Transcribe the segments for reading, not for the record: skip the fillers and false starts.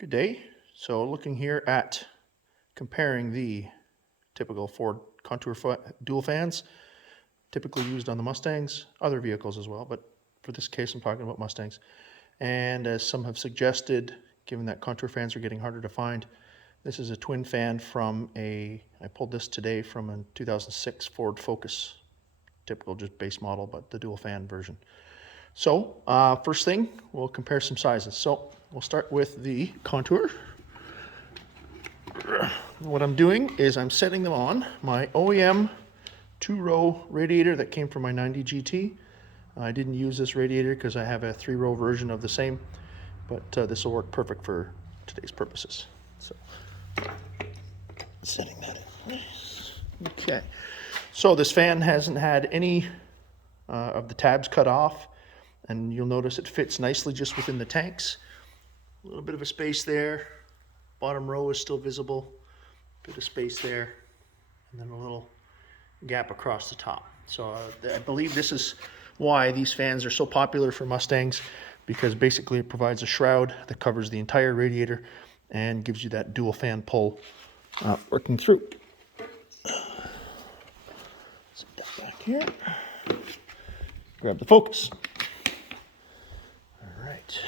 Good day. So looking here at comparing the typical Ford contour dual fans, typically used on the Mustangs, other vehicles as well, but for this case I'm talking about Mustangs. And as some have suggested, given that contour fans are getting harder to find, this is a twin fan from I pulled this today from a 2006 Ford Focus, typical just base model, but the dual fan version. So first thing, we'll compare some sizes. So we'll start with the contour. What I'm doing is I'm setting them on my OEM 2-row radiator that came from my 90 GT. I didn't use this radiator because I have a 3-row version of the same, but this will work perfect for today's purposes. So setting that in. Okay, so this fan hasn't had any of the tabs cut off, and you'll notice it fits nicely just within the tanks. A little bit of a space there. Bottom row is still visible. Bit of space there, and then a little gap across the top. So I believe this is why these fans are so popular for Mustangs, because basically it provides a shroud that covers the entire radiator and gives you that dual fan pull working through. Set that back here. Grab the focus. All right.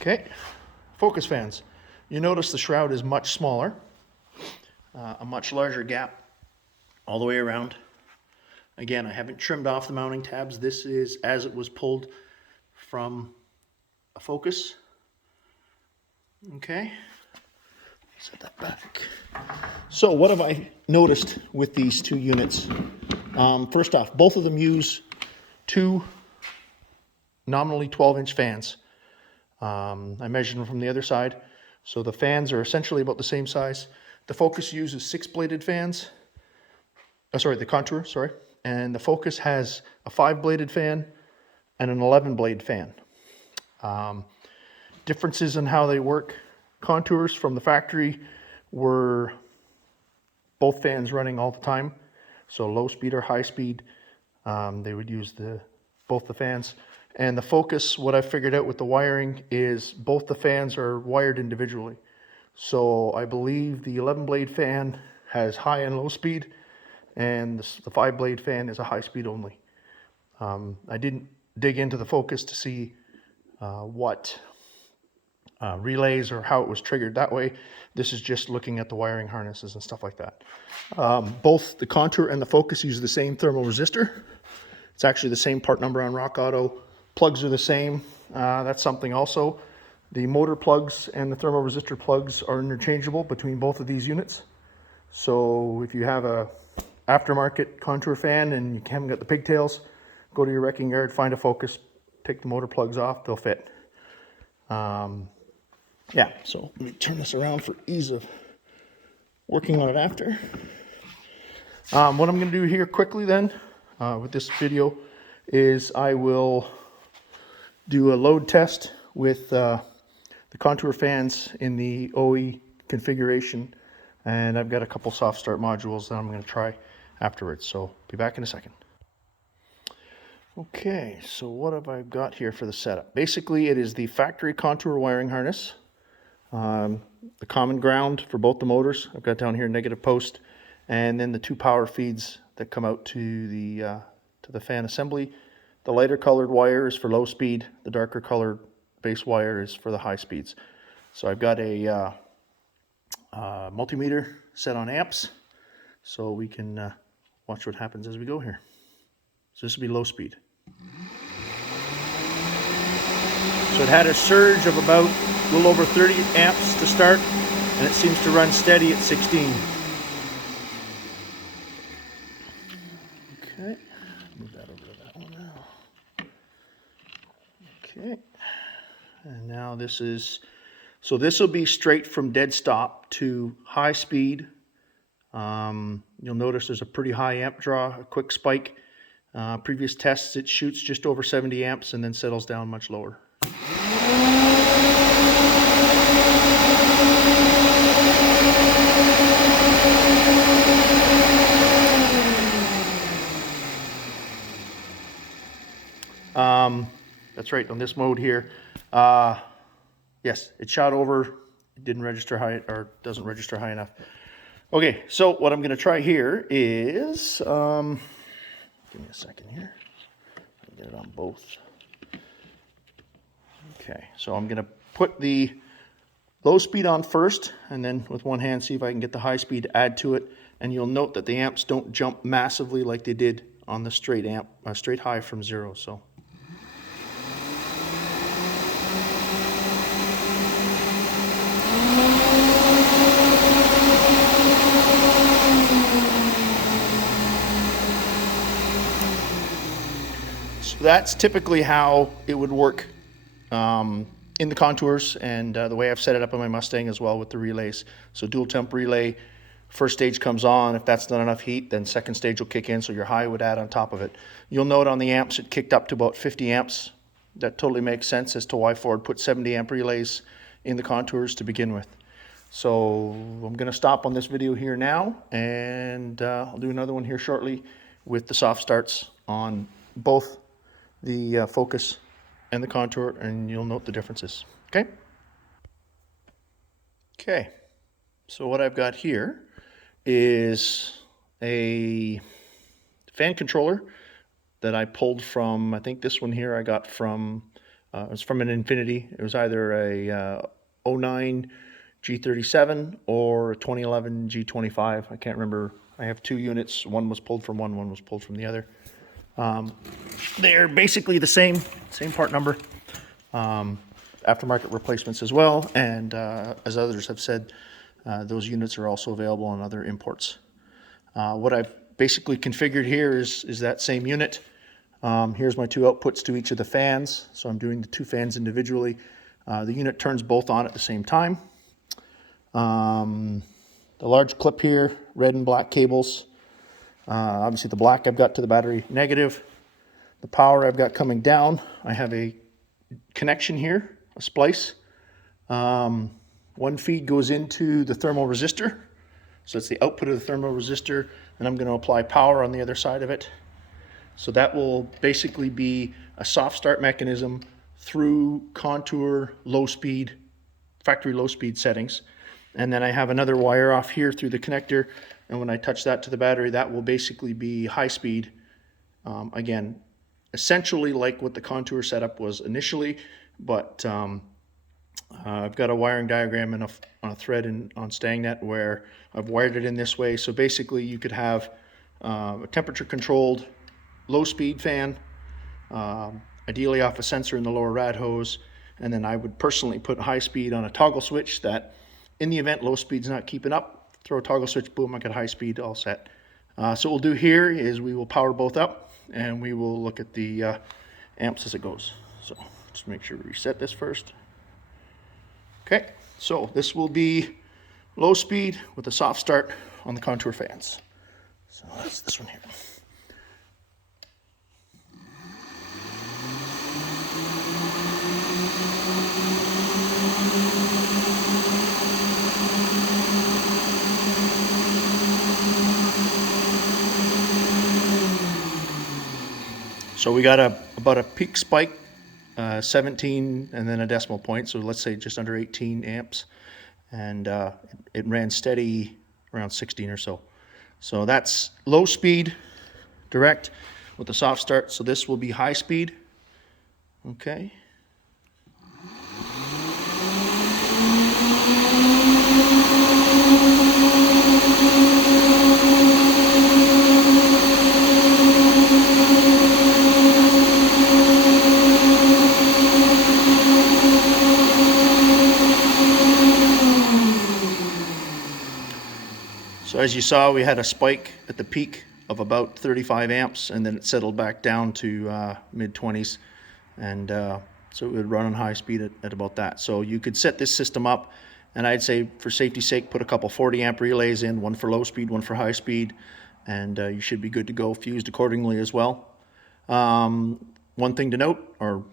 Okay, focus fans. You notice the shroud is much smaller, a much larger gap all the way around. Again, I haven't trimmed off the mounting tabs. This is as it was pulled from a Focus. Okay, set that back. So what have I noticed with these two units? First off, both of them use two nominally 12-inch fans. I measured them from the other side. So the fans are essentially about the same size. The Focus uses 6-bladed fans. The Contour, sorry. And the Focus has a 5-bladed fan and an 11-blade fan. Differences in how they work. Contours from the factory were both fans running all the time. So low speed or high speed, they would use both the fans. And the Focus, what I figured out with the wiring is both the fans are wired individually. So I believe the 11-blade fan has high and low speed, and the 5-blade fan is a high speed only. I didn't dig into the Focus to see what relays or how it was triggered that way. This is just looking at the wiring harnesses and stuff like that. Both the Contour and the Focus use the same thermal resistor. It's actually the same part number on Rock Auto. Plugs are the same. That's something also. The motor plugs and the thermal resistor plugs are interchangeable between both of these units. So if you have a aftermarket Contour fan and you haven't got the pigtails, go to your wrecking yard, find a Focus, take the motor plugs off, they'll fit. Yeah, so let me turn this around for ease of working on it after. What I'm going to do here quickly then with this video is I will do a load test with the Contour fans in the OE configuration, and I've got a couple soft start modules that I'm going to try afterwards, so be back in a second. Okay, so what have I got here for the setup? Basically it is the factory Contour wiring harness, the common ground for both the motors. I've got down here negative post, and then the two power feeds that come out to the fan assembly. The lighter colored wire is for low speed. The darker colored base wire is for the high speeds. So I've got a multimeter set on amps, so we can watch what happens as we go here. So this will be low speed. So it had a surge of about a little over 30 amps to start, and it seems to run steady at 16. Okay, move that over to that one now. Okay, and now this will be straight from dead stop to high speed. You'll notice there's a pretty high amp draw, a quick spike. Previous tests, it shoots just over 70 amps and then settles down much lower. That's right, on this mode here, Yes, it shot over. It didn't register high, or doesn't register high enough. Okay, so what I'm going to try here is, give me a second here. I'll get it on both. Okay, so I'm going to put the low speed on first, and then with one hand see if I can get the high speed to add to it. And you'll note that the amps don't jump massively like they did on the straight high from 0. So. So that's typically how it would work in the contours, and the way I've set it up on my Mustang as well with the relays. So dual temp relay, first stage comes on. If that's not enough heat, then second stage will kick in, so your high would add on top of it. You'll note on the amps it kicked up to about 50 amps. That totally makes sense as to why Ford put 70 amp relays in the contours to begin with. So I'm going to stop on this video here now, and I'll do another one here shortly with the soft starts on both the Focus and the Contour, and you'll note the differences. Okay? Okay, so what I've got here is a fan controller that I pulled from, I think this one here I got from, it was from an Infinity. It was either a 09 G37 or a 2011 G25. I can't remember. I have two units. One was pulled from one was pulled from the other. They're basically the same part number, aftermarket replacements as well, and as others have said, those units are also available on other imports. What I've basically configured here is that same unit. Here's my two outputs to each of the fans, so I'm doing the two fans individually. The unit turns both on at the same time. The large clip here, red and black cables. Obviously the black I've got to the battery negative. The power I've got coming down. I have a connection here, a splice. One feed goes into the thermal resistor. So it's the output of the thermal resistor, and I'm going to apply power on the other side of it. So that will basically be a soft start mechanism through Contour low speed, factory low speed settings. And then I have another wire off here through the connector, and when I touch that to the battery, that will basically be high speed. Again, essentially like what the Contour setup was initially, but I've got a wiring diagram on a thread on StangNet where I've wired it in this way. So basically you could have a temperature controlled low speed fan, ideally off a sensor in the lower rad hose, and then I would personally put high speed on a toggle switch that in the event low speed's not keeping up, throw a toggle switch, boom, I got high speed all set. So what we'll do here is we will power both up, and we will look at the amps as it goes. So just make sure we reset this first. Okay, so this will be low speed with a soft start on the Contour fans. So that's this one here. So we got about a peak spike, 17 and then a decimal point, so let's say just under 18 amps, and it ran steady around 16 or so. So that's low speed direct with a soft start. So this will be high speed. Okay. So as you saw, we had a spike at the peak of about 35 amps, and then it settled back down to mid-20s, and so it would run on high speed at about that. So you could set this system up, and I'd say for safety's sake, put a couple 40 amp relays in, one for low speed, one for high speed, and you should be good to go, fused accordingly as well. One thing to note, or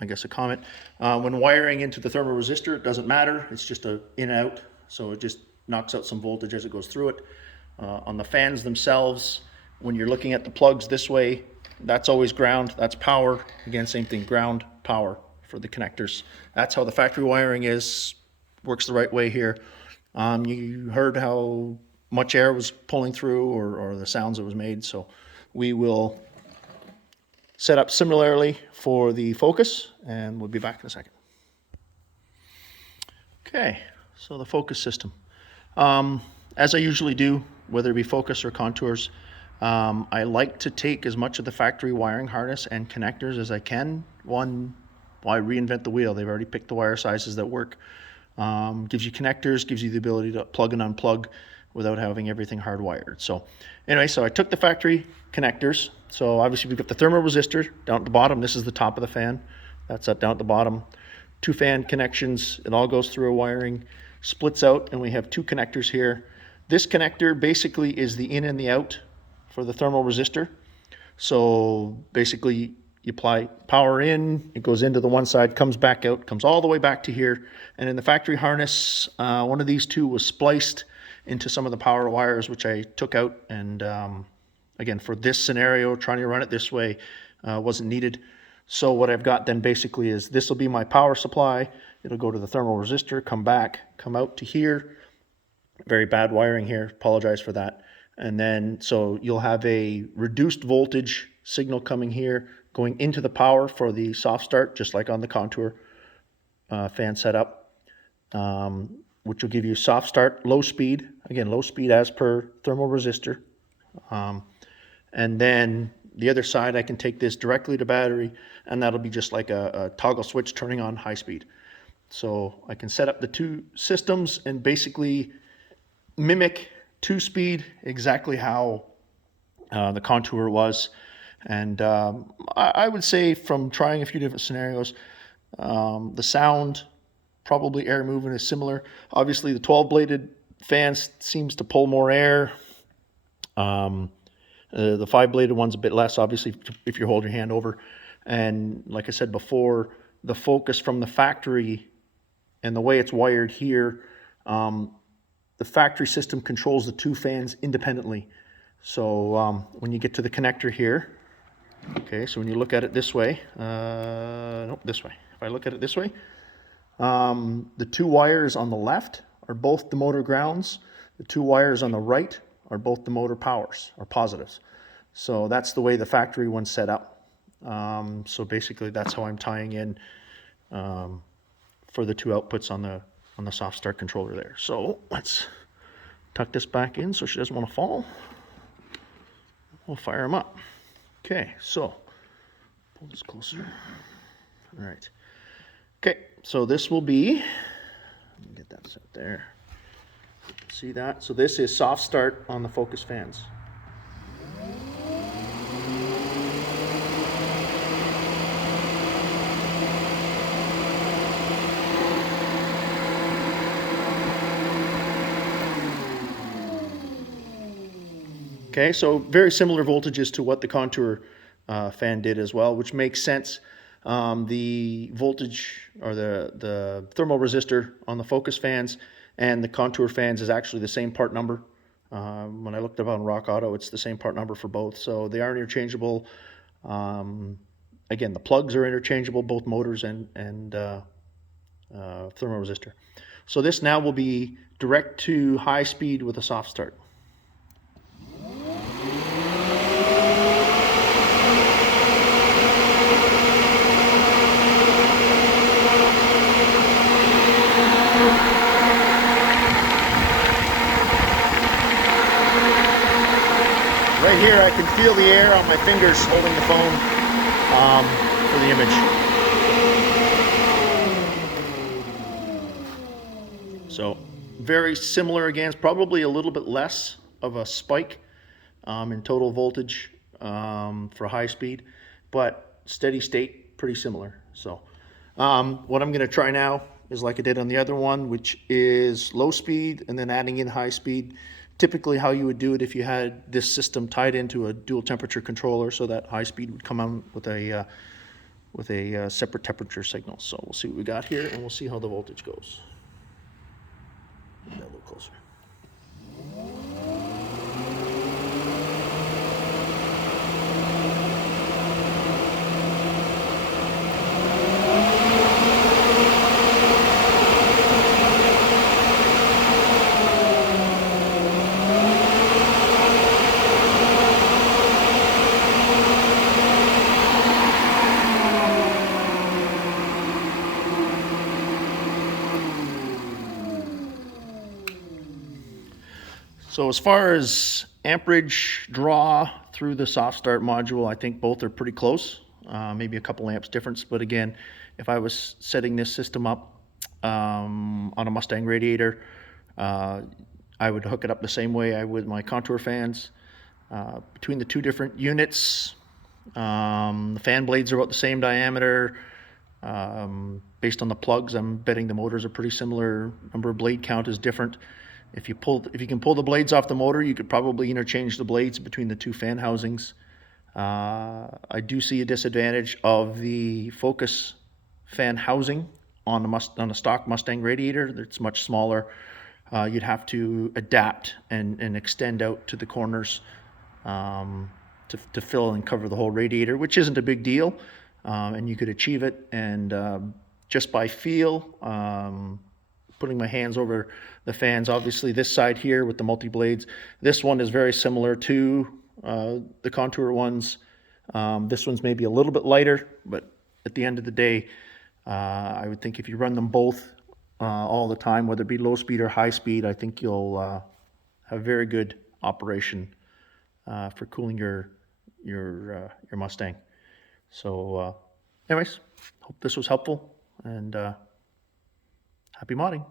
I guess a comment, when wiring into the thermal resistor, it doesn't matter, it's just a in out, so it just knocks out some voltage as it goes through it. On the fans themselves, when you're looking at the plugs this way, that's always ground, that's power. Again, same thing, ground, power, for the connectors. That's how the factory wiring is, works the right way here. You heard how much air was pulling through or the sounds that was made, so we will set up similarly for the Focus, and we'll be back in a second. Okay, so the Focus system. As I usually do, whether it be Focus or Contours, I like to take as much of the factory wiring harness and connectors as I can. One, why reinvent the wheel? They've already picked the wire sizes that work. Gives you connectors, gives you the ability to plug and unplug without having everything hardwired. So anyway, so I took the factory connectors. So obviously we've got the thermal resistor down at the bottom. This is the top of the fan. That's down at the bottom. 2 fan connections. It all goes through a wiring, splits out, and we have 2 connectors here. This connector basically is the in and the out for the thermal resistor. So basically you apply power in, it goes into the one side, comes back out, comes all the way back to here. And in the factory harness, one of these 2 was spliced into some of the power wires, which I took out. And again, for this scenario, trying to run it this way wasn't needed. So what I've got then basically is this will be my power supply. It'll go to the thermal resistor, come back, come out to here. Very bad wiring here, apologize for that. And then, so you'll have a reduced voltage signal coming here, going into the power for the soft start, just like on the Contour fan setup, which will give you soft start, low speed. Again, low speed as per thermal resistor. And then the other side, I can take this directly to battery, and that'll be just like a toggle switch turning on high speed. So I can set up the 2 systems and basically mimic 2-speed exactly how the Contour was. And I would say from trying a few different scenarios, the sound, probably air movement is similar. Obviously the 12-bladed fan seems to pull more air. The 5-bladed one's a bit less, obviously, if you hold your hand over. And like I said before, the Focus from the factory and the way it's wired here, the factory system controls the 2 fans independently. So when you get to the connector here, okay, so when you look at it this way, no, this way. If I look at it this way, the 2 wires on the left are both the motor grounds. The 2 wires on the right are both the motor powers, or positives. So that's the way the factory one's set up. So basically that's how I'm tying in for the 2 outputs on the soft start controller there. So let's tuck this back in so she doesn't want to fall. We'll fire them up. Okay, so pull this closer. All right. Okay, so this will be, let me get that set there. See that? So this is soft start on the Focus fans. Okay, so very similar voltages to what the Contour fan did as well, which makes sense. The voltage or the thermal resistor on the Focus fans and the Contour fans is actually the same part number. When I looked up on Rock Auto, it's the same part number for both, so they are interchangeable. Again, the plugs are interchangeable, both motors and thermal resistor. So this now will be direct to high speed with a soft start. Right here, I can feel the air on my fingers holding the phone for the image. So very similar again, it's probably a little bit less of a spike in total voltage for high speed, but steady state, pretty similar. So what I'm going to try now is like I did on the other one, which is low speed and then adding in high speed. Typically how you would do it if you had this system tied into a dual temperature controller, so that high speed would come on with a separate temperature signal. So we'll see what we got here, and we'll see how the voltage goes. Get that a little closer. So as far as amperage draw through the soft start module, I think both are pretty close, maybe a couple amps difference. But again, if I was setting this system up on a Mustang radiator, I would hook it up the same way I would my contour fans. Between the two different units, the fan blades are about the same diameter. Based on the plugs, I'm betting the motors are pretty similar. Number of blade count is different. If you can pull the blades off the motor, you could probably interchange the blades between the two fan housings. I do see a disadvantage of the Focus fan housing on a stock Mustang radiator. It's much smaller. You'd have to adapt and extend out to the corners to fill and cover the whole radiator, which isn't a big deal, and you could achieve it. And just by feel, putting my hands over the fans, obviously this side here with the multi-blades, this one is very similar to the contour ones. This one's maybe a little bit lighter, but at the end of the day, I would think if you run them both all the time, whether it be low speed or high speed, I think you'll have very good operation for cooling your Mustang. So anyways, hope this was helpful, and happy modding.